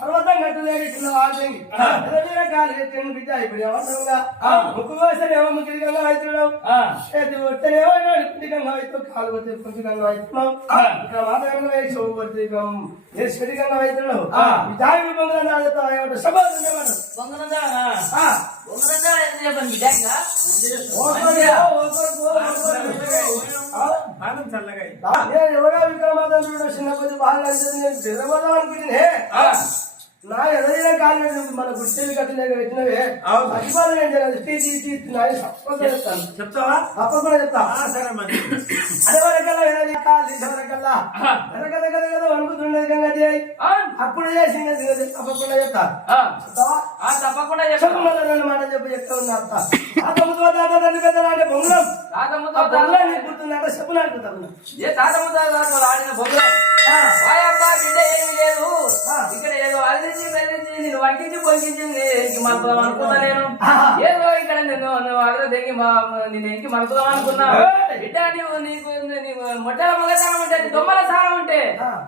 పర్వతం కట్టులేసిన వాళ్ళకి బిడ్డ ఇప్పుడు ముక్కు కోసనేమో ముఖ్యంగా అవుతున్నాం ఒట్టనేమో పుట్టికంగా అవుతాం కాలు కొట్టి పుట్టికంగా అవుతున్నాం ఇక్కడ మాత్రంగా చెడికంగా అవుతున్నాం దాని పొంగడం సభ ఎవరో విక్రమాదం చిన్నప్పటి బాగా అనుకుంటున్నా నా ఎదైనా కాదు మన గుర్తెలు కట్టిన పెట్టినవే అభిపాదన ఏం చేయాలి చెప్తాను చెప్తావా తప్పకుండా చెప్తా సరే మరి అదేవరకల్లా ఎవరికల్లా అనుకుంటున్నది కదా అప్పుడు చేసింది తప్పకుండా చెప్తా తప్పకుండా చెప్పకుండా రెండు మాట చెప్పి చెప్తా ఉన్నా తాతమ్మతో తాత తండ్రి పెద్దలాంటి బొంగరం గుర్తుందంటే చెప్పులు అంటున్నా ఏ తాతమ్మతో ఆడిన బొంగరం ఏమి లేదు ఇక్కడ ఏదో అదిరించి వెళ్ళించి నేను వంకించి పొంకించింది మరపుదాం అనుకున్నా నేను ఏదో ఇక్కడ నేను అగ్ర దిగి నేను ఇంకి మరపుదాం అనుకున్నా బిడ్డ నీకు మొట్టల మొగతనం ఉంటే దొమ్మల సారం ఉంటే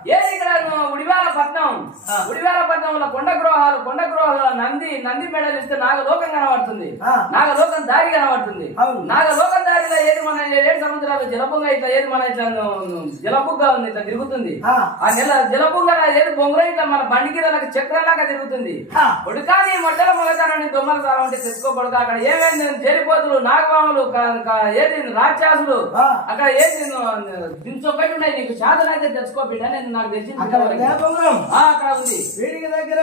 ఏది ఇక్కడ ఉడివేల పట్నంలో కొండ గృహాలు నంది మెడలు ఇస్తే నాగలోకం కనబడుతుంది నాగలోకం దారి కనబడుతుంది నాగలోకం దారిలో ఏది మన 7 సముద్రాలు జలపుంగ ఇట్లా ఏది మన ఇట్లా జలపుగ్గా ఉంది ఇట్లా తిరుగుతుంది ఆ నెల జలపుంగ ఏది బొంగుర ఇట్లా మన బండికి చక్రంలాగా తిరుగుతుంది కొడుకాని మొట్టల మొగతనాన్ని దొమ్మల సారం ఉంటే తెచ్చుకోకూడదు అక్కడ ఏమైంది చేరిపోతులు నాగవాములు ఏది రాక్షసులు అక్కడ ఏది దించొక్కటి ఉన్నాయి నీకు శాతం అయితే తెచ్చుకోబిడ్డ నేను నాకు తెలిసింది అక్కడ ఉంది వీడికి దగ్గర